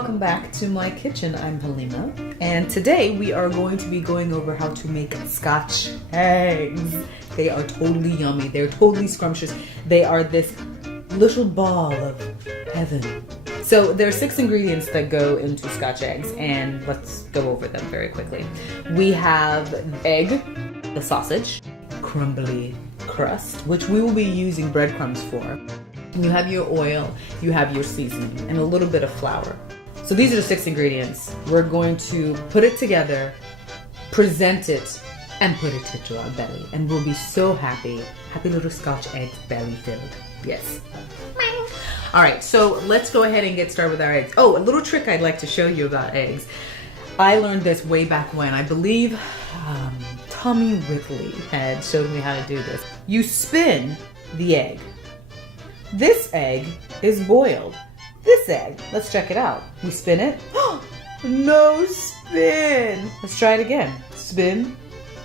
welcome back to my kitchen. I'm Halima, and today we are going to be going over how to make Scotch eggs. They are totally yummy. They're totally scrumptious. They are this little ball of heaven. So there are 6 ingredients that go into Scotch eggs, and let's go over them very quickly. We have egg, the sausage, crumbly crust, which we will be using breadcrumbs for. You have your oil, you have your seasoning, and a little bit of flour. So these are the 6 ingredients. We're going to put it together, present it, and put it into our belly. And we'll be so happy. Happy little Scotch eggs, belly filled. Yes. All right, so let's go ahead and get started with our eggs. Oh, a little trick I'd like to show you about eggs. I learned this way back when. I believe Tommy Whitley had showed me how to do this. You spin the egg. This egg is boiled. This egg, let's check it out. We spin it. No spin. Let's try it again. Spin.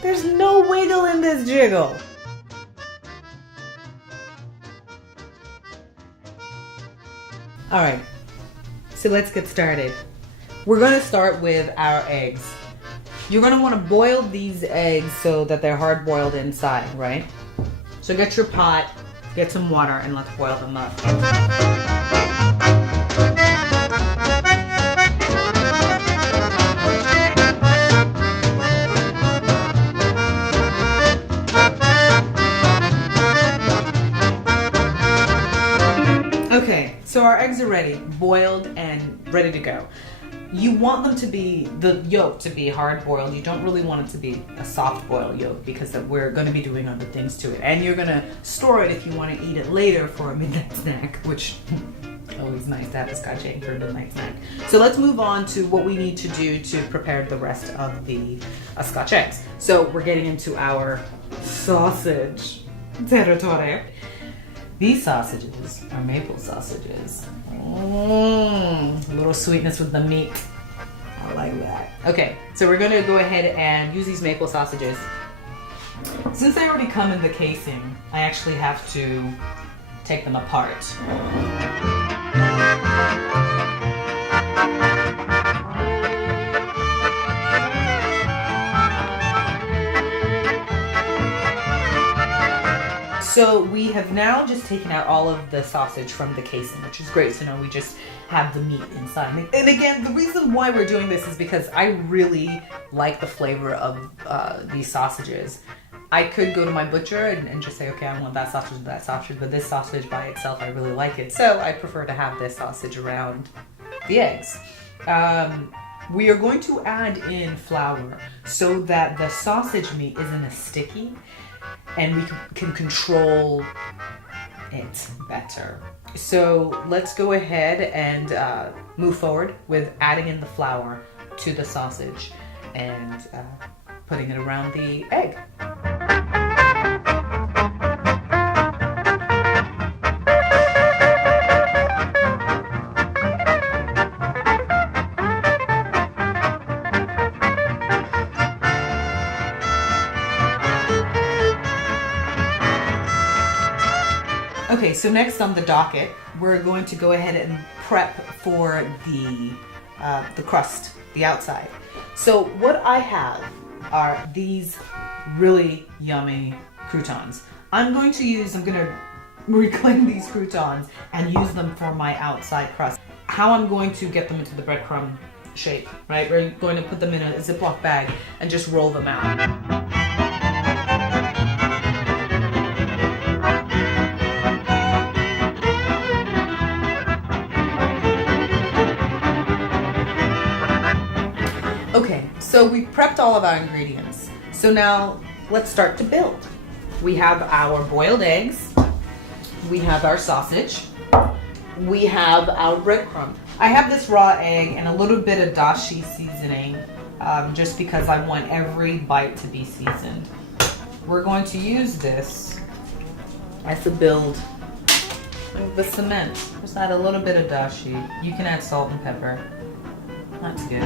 There's no wiggle in this jiggle. All right, so let's get started. We're gonna start with our eggs. You're gonna wanna boil these eggs so that they're hard boiled inside, right? So get your pot, get some water, and let's boil them up. Okay, so our eggs are ready, boiled and ready to go. You want them to be, the yolk to be hard boiled. You don't really want it to be a soft boiled yolk because we're going to be doing other things to it. And you're going to store it if you want to eat it later for a midnight snack, which always nice to have a Scotch egg for a midnight snack. So let's move on to what we need to do to prepare the rest of the Scotch eggs. So we're getting into our sausage territory. These sausages are maple sausages. A little sweetness with the meat. I like that. Okay, so we're gonna go ahead and use these maple sausages. Since they already come in the casing, I actually have to take them apart. So we have now just taken out all of the sausage from the casing, which is great. So now we just have the meat inside. And again, the reason why we're doing this is because I really like the flavor of these sausages. I could go to my butcher and just say, okay, I want that sausage and that sausage, but this sausage by itself, I really like it. So I prefer to have this sausage around the eggs. We are going to add in flour so that the sausage meat isn't as sticky, and we can control it better. So let's go ahead and move forward with adding in the flour to the sausage and putting it around the egg. Okay, so next on the docket, we're going to go ahead and prep for the crust, the outside. So what I have are these really yummy croutons. I'm going to reclaim these croutons and use them for my outside crust. How I'm going to get them into the breadcrumb shape, right? We're going to put them in a Ziploc bag and just roll them out. Okay, so we've prepped all of our ingredients. So now let's start to build. We have our boiled eggs. We have our sausage. We have our breadcrumb. I have this raw egg and a little bit of dashi seasoning just because I want every bite to be seasoned. We're going to use this as a build with the cement. Just add a little bit of dashi. You can add salt and pepper. That's good.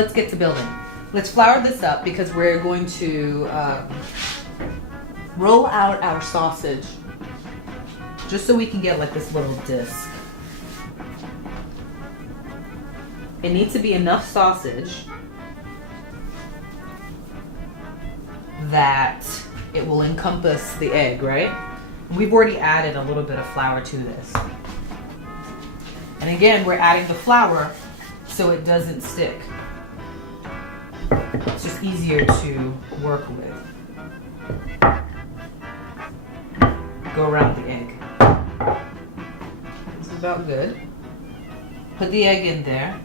let's get to building. Let's flour this up because we're going to roll out our sausage just so we can get like this little disc. It needs to be enough sausage that it will encompass the egg, right? We've already added a little bit of flour to this. And again, we're adding the flour so it doesn't stick. It's just easier to work with. Go around the egg. This is about good. Put the egg in there.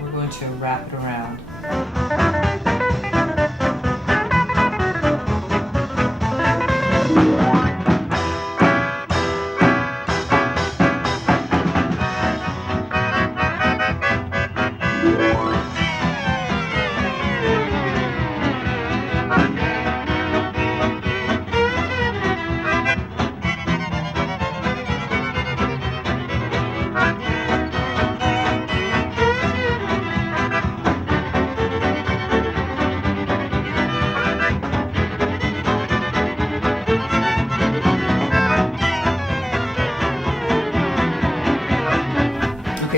We're going to wrap it around.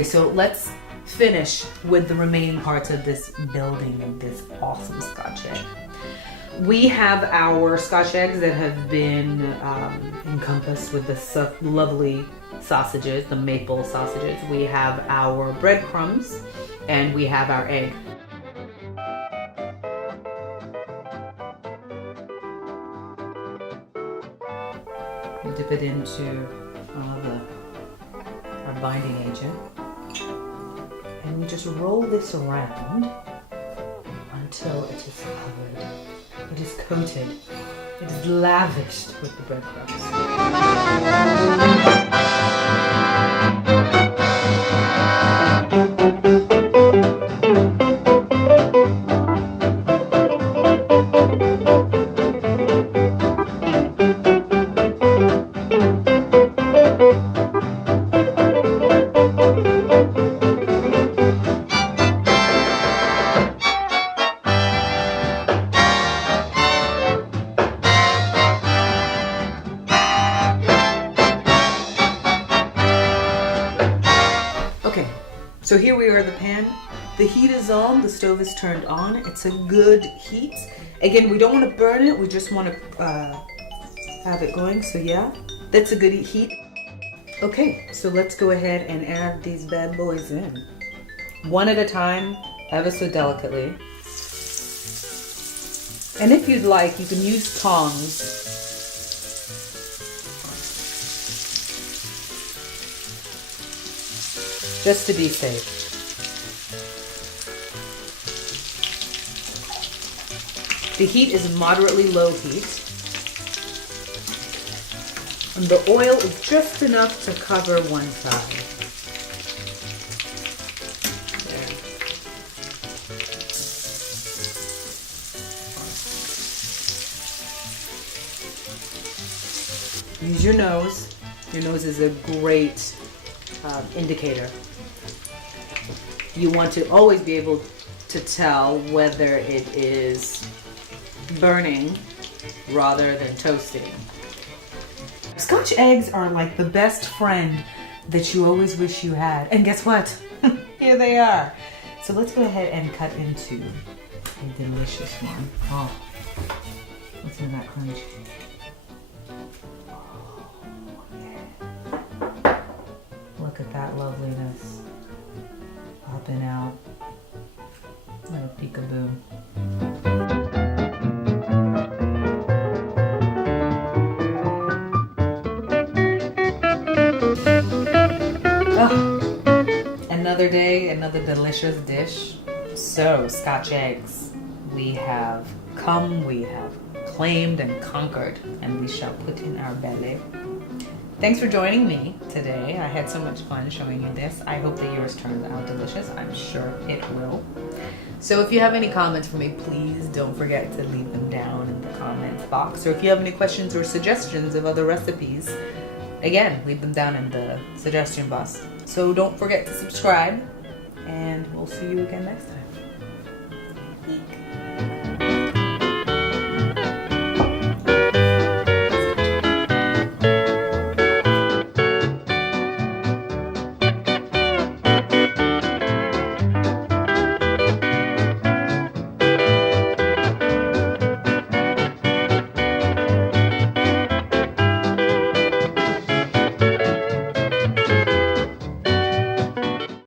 So let's finish with the remaining parts of this building of this awesome Scotch egg. We have our Scotch eggs that have been encompassed with the lovely sausages, the maple sausages. We have our breadcrumbs and we have our egg. We dip it into our binding agent. And we just roll this around until it is covered. It is coated. It is lavished with the breadcrumbs. Okay, so here we are, the pan. The heat is on, the stove is turned on. It's a good heat. Again, we don't want to burn it, we just want to have it going, so yeah, that's a good heat. Okay, so let's go ahead and add these bad boys in. One at a time, ever so delicately. And if you'd like, you can use tongs. Just to be safe. The heat is moderately low heat. And the oil is just enough to cover one side. There. Use your nose. Your nose is a great indicator. You want to always be able to tell whether it is burning rather than toasting. Scotch eggs are like the best friend that you always wish you had. And guess what? Here they are. So let's go ahead and cut into a delicious one. Oh, listen to that crunch. Oh, yeah. Look at that loveliness. Popping out. Little peekaboo. Oh, another day, another delicious dish. So, Scotch eggs. We have come, we have claimed and conquered, and we shall put in our belly. Thanks for joining me today. I had so much fun showing you this. I hope that yours turns out delicious. I'm sure it will. So if you have any comments for me, please don't forget to leave them down in the comments box. Or if you have any questions or suggestions of other recipes, again, leave them down in the suggestion box. So don't forget to subscribe, and we'll see you again next time. peek.